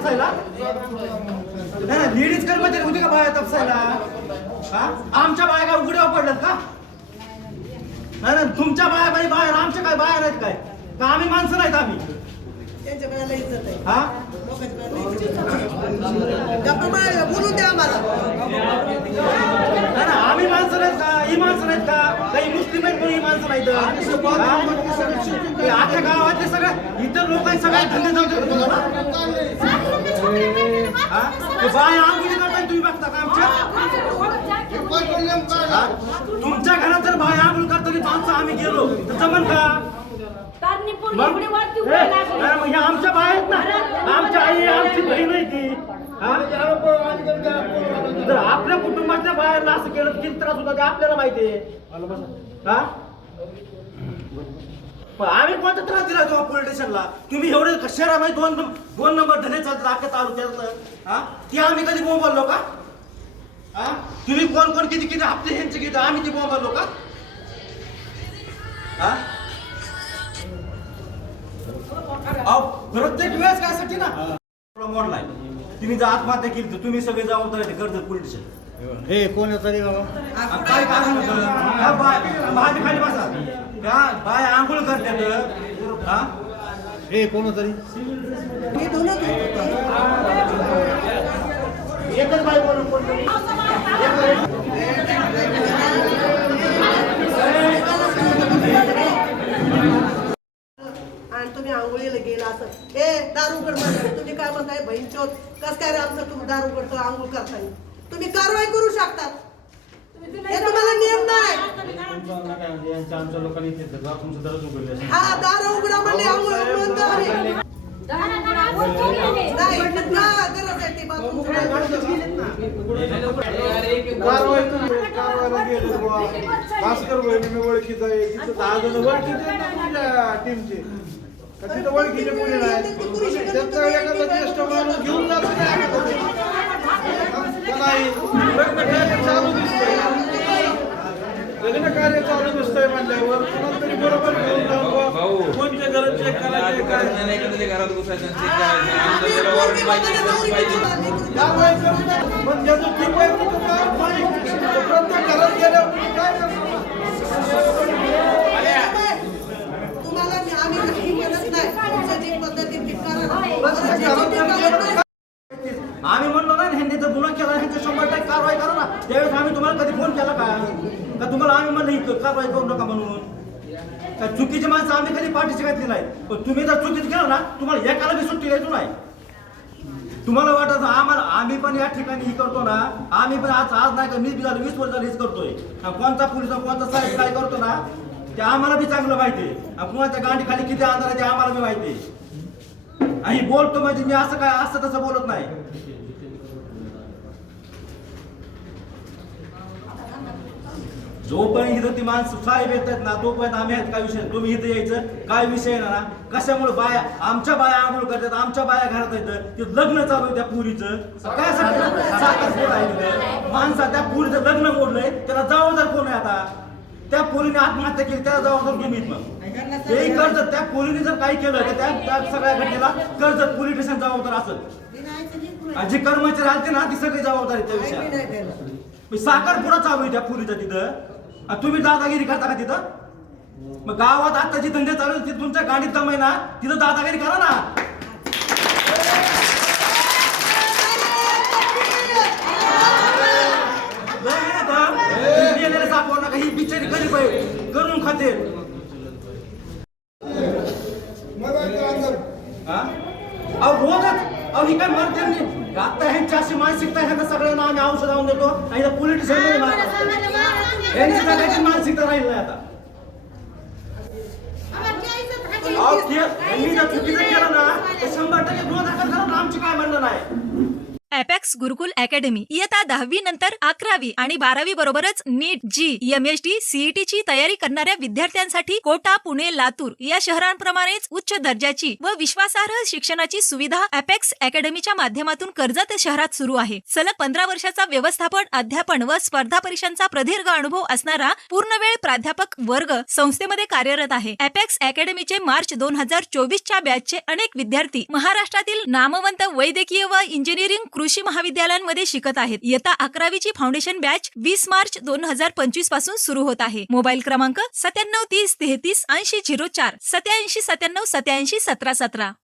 तपसायला? नाही लेडीज कर्मचारी होते का बाया तपसायला? हा? आमच्या बाया काय उघड्यावर पडल्यात का? नाही नाही तुमच्या बाया बाई बाहेर आमच्या काय बाया नाहीत काय? का आम्ही माणसं नाहीत आम्ही? त्यांच्या वेळेला इज्जत आहे. हा? लोकांच्या वेळेला इज्जत आहे. गप्पा मार, बोलून द्या आम्हाला. नाही नाही, आम्ही माणसं नाहीत का? ही माणसं नाहीत का? ही माणसं नाहीत. आख्या गावातले सगळ्या इतर लोकांनी सगळ्या धंदे जाऊ देतात तुम्हाला ते बाया आंघोळी करताय तुम्ही बघता का आमच्या? तुमच्या घरात जर बाया आंघोळ करताना माणसं आम्ही गेलो तर जमन का? आमच्या बाया आहेत ना. आमच्या आई आमची बहीण आहे ती. हा? जर आपल्या कुटुंबातल्या बाहेरला असं केलं किती त्रास होता ते आपल्याला माहिती आहे? हा? पण आम्ही कोणता त्रास दिला तेव्हा पोलीस स्टेशनला तुम्ही एवढे शहरामध्ये दोन दोन नंबर धने चालतात अख्ख्या तालुक्यात हा? ती आम्ही कधी बोंबलो का? हा? तुम्ही कोण कोण किती किती हप्ते ह्यांचे किती आम्ही ती बोंबलो का? हा? प्रत्येक वेळेस काय साठी ना? मोडलाय तुम्ही जर आत्महत्या केली तर तुम्ही सगळे जबाबदार आहे कर्ज पोलीस स्टेशन हे कोण तरी बाबा? आणि काय कारण होतं ह्या बाय बाहेर खाली बसा. त्या बाय आंघोळ करतात हा? हे कोण तरी? होते. बोलून कोणतरी आणि तुम्ही आंघोळीला गेला असं. ए दारुगडमध्ये तुम्ही काय म्हणताय? बहीणचोत कस काय रे आमचं तुम्ही दारुगड आंघोळ करताय तुम्ही कारवाई करू शकतात. हे तुम्हाला नियम नाही. आमच्या लोकांनी तुमचं दरच उघडले हा दार उघडा म्हणले आंघोळ उघडून द्या म्हणे. नाही पण का गरज आहे ती बाथरूम उघडायला? कारवाई तुम्ही कारवाईला गेलो बुवा. भास्कर बहिणी मी ओळखीचा आहे. तिथं दहा जण ओळखीचे ना टीमचे. का तिथं ओळखीचे कोणी नाही त्याचा एखादा ज्येष्ठ माणूस घेऊन जातो ना एखादा. का नाही लग्न कार्य चालू दिसतंय लग्न कार्य चालू दिसतंय म्हणल्यावर कुणाला तरी बरोबर घेऊन घरात चेक करायचे? काय? घरात घुसायचं चेक करायचं. पण ज्याचं आहे काय नाही. प्रत्येक घरात गेल्यावर काय करणार? तुम्हाला मी- आम्ही काही म्हणत नाही. जी पद्धती करा. नाही, आम्ही म्हणलो ना ह्यांनी जर गुन्हा केला ह्यांच्या शंभर टक्के कारवाई करा ना. त्यावेळेस आम्ही तुम्हाला कधी फोन केला का? का तुम्हाला आम्ही म्हणलं कारवाई करू नका म्हणून. त्या चुकीची माणसं आम्ही कधी पाठीशी घातली नाही. पण तुम्ही जर चुकीच केलं ना तुम्हाला एकाला बी सुट्टी द्यायचो नाही. तुम्हाला वाटत आम्हाला आम्ही पण या ठिकाणी ही करतो ना आम्ही पण आज आज नाही का मी बी झालं वीस वर्ष झालं हीच करतोय. कोणता पोलीस कोणता साहेब काय करतो ना ते आम्हाला बी चांगलं माहिती आहे. कुणाच्या गांडी खाली किती अंधार आहे ते आम्हाला बी माहिती आहे. आणि बोलतो म्हणजे मी असं काय असं तसं बोलत नाही. जोपर्यंत इथं ती माणसं साहेब येत आहेत ना तोपर्यंत आम्ही आहेत काय विषय. तुम्ही इथं यायचं काय विषय ना कशामुळे बाया आमच्या बाया आंघोळ करतात आमच्या बाया घरात येतं ते लग्न चालू आहे त्या पुरीचं. काय तिथं माणसा त्या पुरीचं लग्न मोडलंय त्याला जबाबदार कोण आहे आता? त्या पोरीने आत्महत्या केली त्याला जबाबदार येत मग तेही कर्जत त्या पोरीने जर काही केलं तर त्या सगळ्या घटनेला कर्जत पोलीस स्टेशन जबाबदार आणि जे कर्मचारी आलते ना ती सगळी जबाबदारी त्या विषयात. साखरपुडा चालू आहे त्या पुरीचा तिथं. तुम्ही दादागिरी करता का तिथं? मग गावात आता जी धंदे चालू आहेत, ती तुमच्या गाडीत जमाय ना तिथं दादागिरी करा ना. नाही ना तर, तुम्ही येणारे सापवा नका, ही बिचारी गरीब आहे. करून खाते हा? अहो रोजच अहो ही काय मरते नाही आता ह्यांची अशी मानसिकता ह्यांना सगळ्यांना आम्ही औषध आणून देतो आणि इथं पोलीस स्टेशन यांची जगाची मानसिकता राहिली नाही आता अहो, ते- यांनी जर चुकीचं केलं ना तर शंभर टक्के गुन्हा दाखल करा ना आमची काय म्हणणं नाही अपेक्स गुरुकुल अकॅडमी इयत्ता दहावी नंतर अकरावी आणि बारावी बरोबरच NEET JEE M H T CET ची तयारी करणाऱ्या विद्यार्थ्यांसाठी कोटा पुणे लातूर या शहरांप्रमाणेच उच्च दर्जाची व विश्वासार्ह शिक्षणाची सुविधा अपेक्स अकॅडमीच्या माध्यमातून कर्जत शहरात सुरू आहे. सलग पंधरा वर्षाचा व्यवस्थापन अध्यापन व स्पर्धा परीक्षांचा प्रदीर्घ अनुभव असणारा पूर्णवेळ प्राध्यापक वर्ग संस्थेमध्ये कार्यरत आहे. अपेक्स अकॅडमीचे मार्च दोन हजार चोवीसच्या बॅचचे अनेक विद्यार्थी महाराष्ट्रातील नामवंत वैद्यकीय व इंजिनिअरिंग कृषी महाविद्यालयांमध्ये शिकत आहेत. इयत्ता अकरावीची फाउंडेशन बॅच वीस मार्च दोन हजार पंचवीसपासून सुरू होत आहे. मोबाईल क्रमांक सत्त्याण्णव तीस तेहतीस ऐंशी झिरो चार सत्याऐंशी सत्त्याण्णव सत्याऐंशी सतरा सतरा.